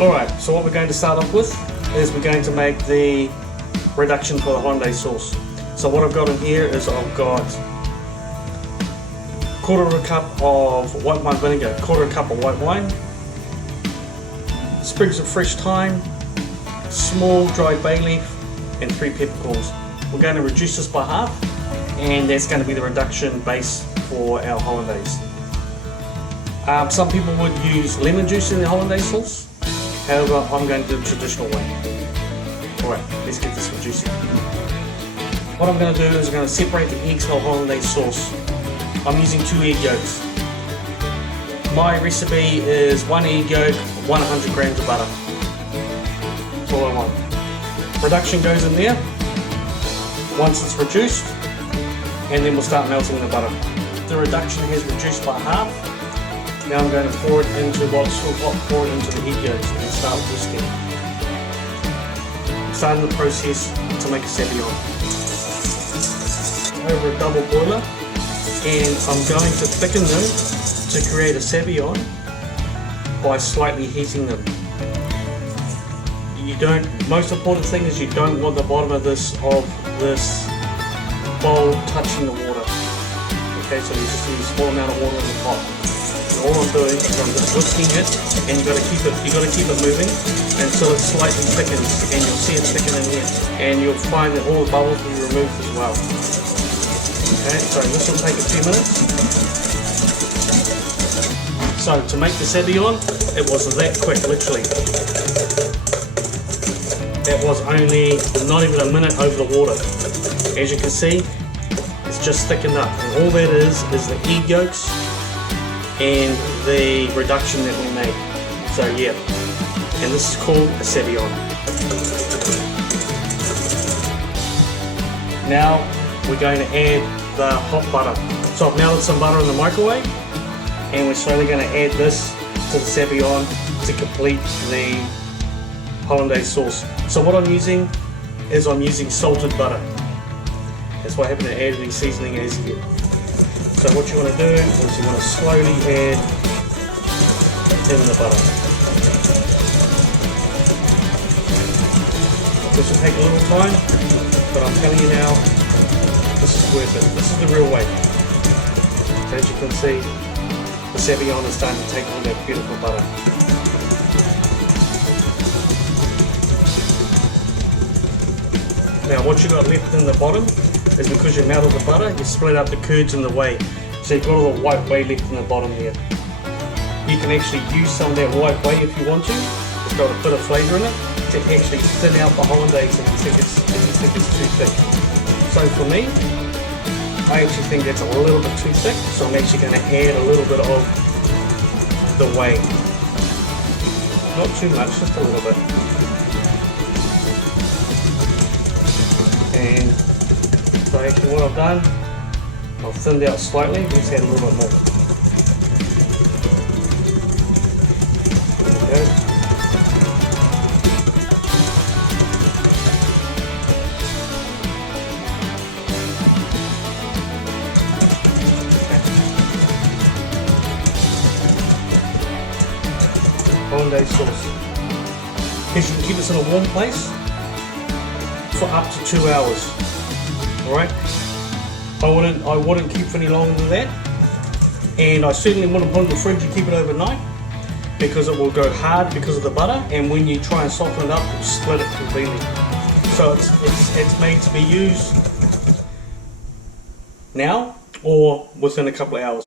Alright, so what we're going to start off with is we're going to make the reduction for the Hollandaise sauce. So what I've got in here is I've got quarter of a cup of white wine vinegar, quarter of a cup of white wine, sprigs of fresh thyme, small dried bay leaf, and 3 peppercorns. We're going to reduce this by half, and that's going to be the reduction base for our Hollandaise. Some people would use lemon juice in the Hollandaise sauce. However, I'm going to do the traditional way. Alright, let's get this reducing. What I'm going to do is I'm going to separate the eggs from the Hollandaise sauce. I'm using 2 egg yolks. My recipe is 1 egg yolk, 100 grams of butter. That's all I want. Reduction goes in there once it's reduced, and then we'll start melting the butter. The reduction has reduced by half. Now I'm going to pour it into pour it into the egg yolks and start whisking. I'm starting the process to make a sabayon. Over a double boiler, and I'm going to thicken them to create a sabayon by slightly heating them. Most important thing is you don't want the bottom of this bowl touching the water. Okay, so you just need a small amount of water in the pot. All I'm doing is I'm just whisking it, and you got to keep it moving until it slightly thickens, and you'll see it thicken in here, and you'll find that all the bubbles will be removed as well. Okay, so this will take a few minutes. So to make the sabayon, it was that quick, literally. That was only not even a minute over the water. As you can see, it's just thickened up, and all that is the egg yolks and the reduction that we made. So yeah, and this is called a sabayon. Now we're going to add the hot butter. So I've melted some butter in the microwave, and we're slowly going to add this to the sabayon to complete the Hollandaise sauce. So what I'm using is salted butter. That's what I happen to add any seasoning as here. So what you want to do is you want to slowly add in the butter. This will take a little time, but I'm telling you now, this is worth it. This is the real way. So as you can see, the sabayon is starting to take on that beautiful butter. Now what you got left in the bottom is because you melted the butter, you split up the curds in the whey. So you've got all the white whey left in the bottom there. You can actually use some of that white whey if you want to. It's got a bit of flavour in it to actually thin out the Hollandaise if you think it's too thick. So for me, I actually think that's a little bit too thick, so I'm actually going to add a little bit of the whey. Not too much, just a little bit. And so actually what I've done, I've thinned out slightly, let's add a little bit more. There we go. Hollandaise sauce. Because you can keep this in a warm place for up to 2 hours. Alright? I wouldn't keep for any longer than that, and I certainly wouldn't put it in the fridge and keep it overnight, because it will go hard because of the butter, and when you try and soften it up, it will split it completely. So it's made to be used now or within a couple of hours.